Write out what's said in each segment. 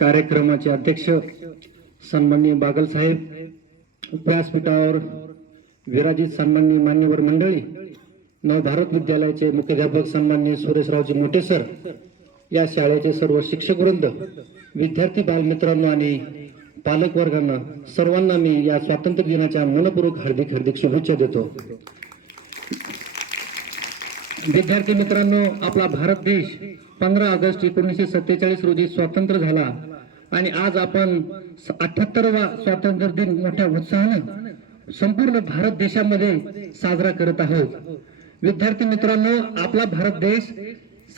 कार्यक्रमाचे अध्यक्ष सन्माननीय बागल साहेब व्यासपीठावर विराजित सन्माननीय मान्यवर मंडळी नवभारत विद्यालयाचे मुख्याध्यापक सन्माननीय सुरेशरावजी मोठे सर या शाळेचे सर्व शिक्षक वृंद विद्यार्थी बालमित्रांनो आणि पालक वर्गांना सर्वांना मी या स्वातंत्र्य दिनाच्या मनपूर्वक हार्दिक हार्दिक शुभेच्छा देतो. विद्यार्थी मित्रांनो आपला भारत देश पंधरा ऑगस्ट एकोणीसशे सत्तेचाळीस रोजी स्वातंत्र्य झाला. आणि आज आपण अठ्याहत्तरवा स्वातंत्र्य दिन मोठ्या उत्साहाने संपूर्ण भारत देशामध्ये साजरा करत आहोत. विद्यार्थी मित्रांनो आपला भारत देश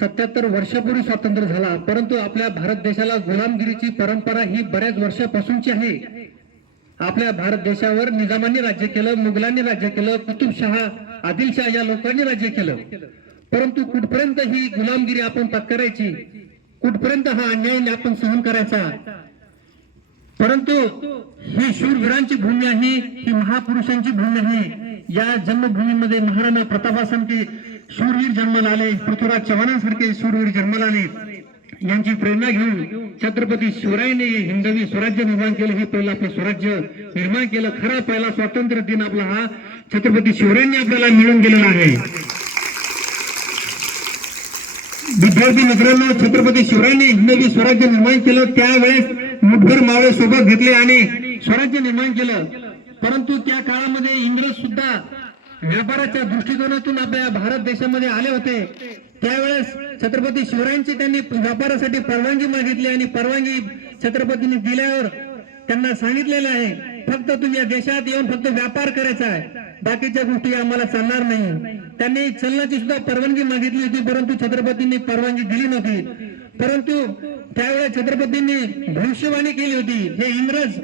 सत्याहत्तर वर्षापूर्वी स्वातंत्र्य झाला परंतु आपल्या भारत देशाला गुलामगिरीची परंपरा ही बऱ्याच वर्षापासूनची आहे. आपल्या भारत देशावर निजामांनी राज्य केलं मुघलांनी राज्य केलं कुतुबशहा आदिलशाह या लोकांनी राज्य केलं. परंतु कुठपर्यंत ही गुलामगिरी आपण पत्करायची कुठपर्यंत हा अन्याय आपण सहन करायचा? परंतु ही शूरवीरांची भूमी आहे ही महापुरुषांची भूमी आहे. या जन्मभूमीमध्ये महाराणा प्रतापासारखे शूरवीर जन्माला आले पृथ्वीराज चव्हाणांसारखे शूरवीर जन्माला आले. यांची प्रेरणा घेऊन छत्रपती शिवरायने हिंदवी स्वराज्य निर्माण केलं. हे पहिलं आपलं स्वराज्य निर्माण केलं. खरा पहिला स्वातंत्र्य दिन आपला हा छत्रपती शिवरायांनी आपल्याला मिळून गेलेला आहे. विद्यार्थी मित्रांनो छत्रपती शिवरायांनी हिंदवी स्वराज्य निर्माण केलं त्यावेळेस मुठभर मावळे सोबत घेतले आणि स्वराज्य निर्माण केलं. परंतु त्या काळामध्ये इंग्रज सुद्धा व्यापाराच्या दृष्टिकोनातून आपल्या भारत देशामध्ये आले होते. त्यावेळेस छत्रपती शिवरायांची त्यांनी व्यापारासाठी परवानगी मागितली आणि परवानगी छत्रपतींनी दिल्यावर त्यांना सांगितलेलं आहे फक्त तुम्ही या देशात येऊन फक्त व्यापार करायचा आहे. बाकीच्या गोष्टी आम्हाला चालणार नाही. त्यांनी चलनाची सुद्धा परवानगी मागितली होती परंतु छत्रपतींनी परवानगी दिली नव्हती. परंतु त्यावेळेस छत्रपतींनी भविष्यवाणी केली होती. हे इंग्रज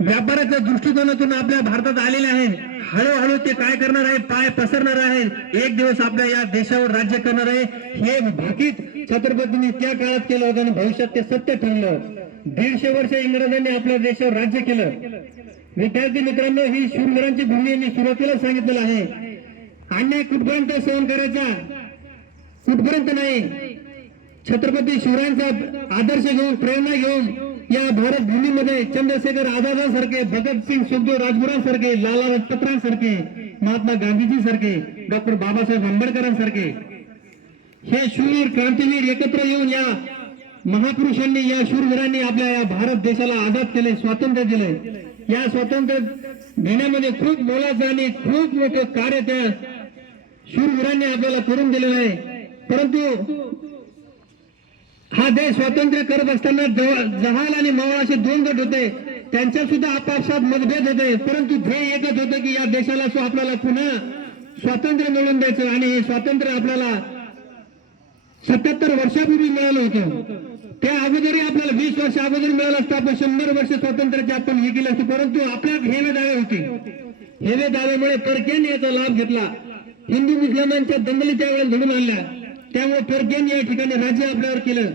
व्यापाराच्या दृष्टिकोनातून आपल्या भारतात आलेले आहेत हळूहळू ते काय करणार आहे? पाय पसरणार आहे. एक दिवस आपल्या या देशावर राज्य करणार आहे. हे भाकीत छत्रपतींनी त्या काळात केलं होतं आणि भविष्यात ते सत्य ठरलं. दीडशे वर्ष इंग्रजांनी आपल्या देशावर राज्य केलं. विद्यार्थी मित्रांनो ही शूरवीरांची भूमी मी सुरुवातीला सांगितलेलं आहे. अन्याय कुठपर्यंत सहन करायचा? कुठपर्यंत नाही? छत्रपती शिवरायांचा आदर्श घेऊन प्रेरणा घेऊन या भारत भूमीमध्ये चंद्रशेखर आझादांसारखे भगतसिंग सुखदेव राजगुरांसारखे लाला लजपतरांसारखे महात्मा गांधीजी सारखे डॉक्टर बाबासाहेब आंबेडकरांसारखे. हे शूर क्रांतीवीर एकत्र येऊन या महापुरुषांनी या शूरवीरांनी आपल्या या भारत देशाला आझाद केले स्वातंत्र्य दिले. या स्वातंत्र्य देण्यामध्ये खूप मोलाचं आणि खूप मोठं कार्य त्या शूरवीरांनी आपल्याला करून दिलेला आहे. परंतु हा देश स्वातंत्र्य करत असताना जहाल आणि मवाळ असे दोन गट होते. त्यांच्या सुद्धा आपापसात मतभेद होते. परंतु ध्येय एकच होतं की या देशाला आपल्याला पुन्हा स्वातंत्र्य मिळवून द्यायचं आणि हे स्वातंत्र्य आपल्याला सत्याहत्तर वर्षापूर्वी मिळालं होतं. त्या अगोदरही आपल्याला वीस वर्ष अगोदर मिळालं असतं. आपण शंभर वर्ष स्वातंत्र्याचे आपण हे केलं असतं. परंतु आपल्या हेवे दावे होते. हेवे दाव्यामुळे परक्याने याचा लाभ घेतला. हिंदू मुस्लिमांच्या दंगली त्यावेळेस घडून आणल्या. त्यामुळे परक्यांनी या ठिकाणी राज्य आपल्यावर केलं.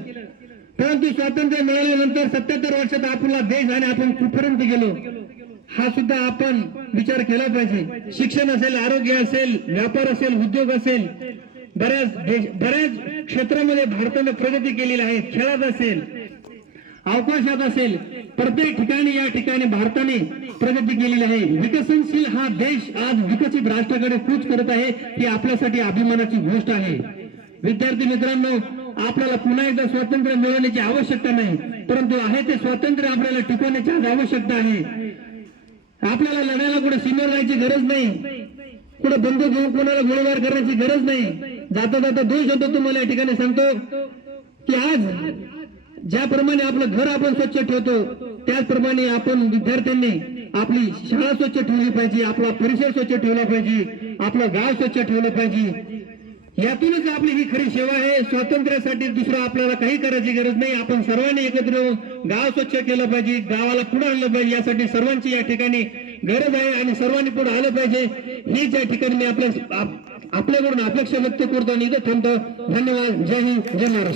परंतु स्वातंत्र्य मिळाल्यानंतर सत्याहत्तर वर्षात आपला देश आणि आपण कुठपर्यंत गेलो? हा सुद्धा आपण विचार केला पाहिजे. शिक्षण असेल आरोग्य असेल व्यापार असेल उद्योग असेल बऱ्याच बऱ्याच क्षेत्रामध्ये भारताने प्रगती केलेली आहे. खेळात असेल अवकाशात असेल प्रत्येक ठिकाणी या ठिकाणी भारताने प्रगती केलेली आहे. विकसनशील हा देश आज विकसित राष्ट्राकडे कूच करत आहे ही आपल्यासाठी अभिमानाची गोष्ट आहे. विद्यार्थी मित्रांनो आपल्याला पुन्हा एकदा स्वातंत्र्य मिळवण्याची आवश्यकता नाही परंतु आहे ते स्वातंत्र्य आपल्याला टिकवण्याची आज आवश्यकता आहे. आपल्याला लढायला कुठे सीमेवर जायची गरज नाही कुठे बंदूक घेऊन कोणाला गोळीबार करण्याची गरज नाही. जाता जाता दोष होतो तुम्हाला या ठिकाणी सांगतो की आज ज्याप्रमाणे आपलं घर आपण स्वच्छ ठेवतो त्याचप्रमाणे आपण विद्यार्थ्यांनी आपली शाळा स्वच्छ ठेवली पाहिजे आपला परिसर स्वच्छ ठेवला पाहिजे आपलं गाव स्वच्छ ठेवलं पाहिजे. यातूनच आपली ही खरी सेवा आहे. स्वातंत्र्यासाठी दुसरं आपल्याला काही करायची गरज नाही. आपण सर्वांनी एकत्र येऊन गाव स्वच्छ केलं पाहिजे गावाला पुढे आणलं पाहिजे. यासाठी सर्वांची या ठिकाणी गरज आहे आणि सर्वांनी पुढे आलं पाहिजे. ही ज्या ठिकाणी मी आपल्या आपल्याकडून अपेक्षा व्यक्त करतो आणि इथं थांबतो. धन्यवाद. जय हिंद. जय महाराष्ट्र.